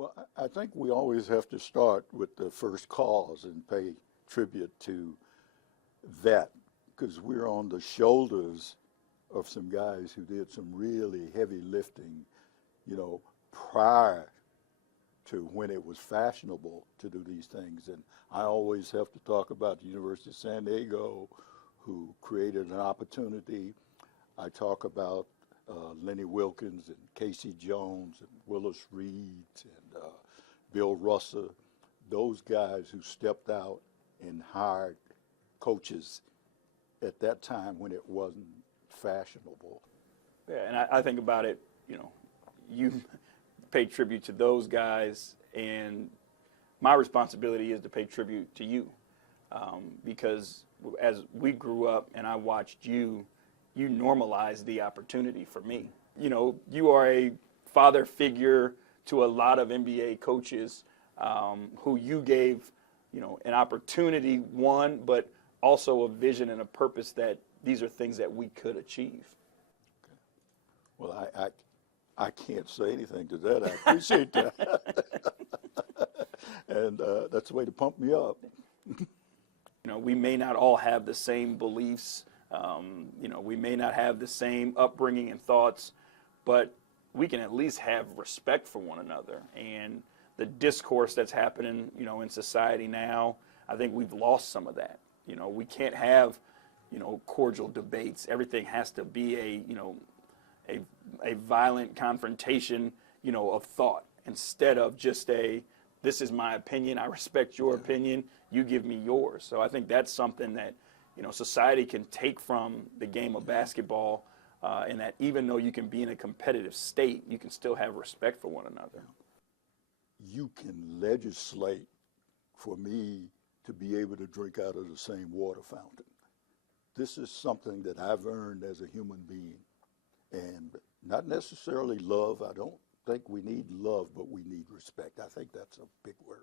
Well, I think we always have to start with the first cause and pay tribute to that because we're on the shoulders of some guys who did some really heavy lifting, you know, prior to when it was fashionable to do these things. And I always have to talk about the University of San Diego, who created an opportunity. I talk about Lenny Wilkins and Casey Jones and Willis Reed and Bill Russell, those guys who stepped out and hired coaches at that time when it wasn't fashionable. Yeah, and I think about it, you know, you pay tribute to those guys, and my responsibility is to pay tribute to you because as we grew up and I watched you normalized the opportunity for me. You know, you are a father figure to a lot of NBA coaches who you gave, you know, an opportunity, one, but also a vision and a purpose that these are things that we could achieve. Okay. Well, I can't say anything to that. I appreciate that. And that's a way to pump me up. You know, we may not all have the same beliefs. You know, we may not have the same upbringing and thoughts, but we can at least have respect for one another. And the discourse that's happening, you know, in society now, I think we've lost some of that. You know, we can't have, you know, cordial debates. Everything has to be a violent confrontation, you know, of thought instead of just this is my opinion, I respect your opinion, you give me yours. So I think that's something that, you know, society can take from the game of basketball, and that even though you can be in a competitive state, you can still have respect for one another. You can legislate for me to be able to drink out of the same water fountain. This is something that I've earned as a human being, and not necessarily love. I don't think we need love, but we need respect. I think that's a big word.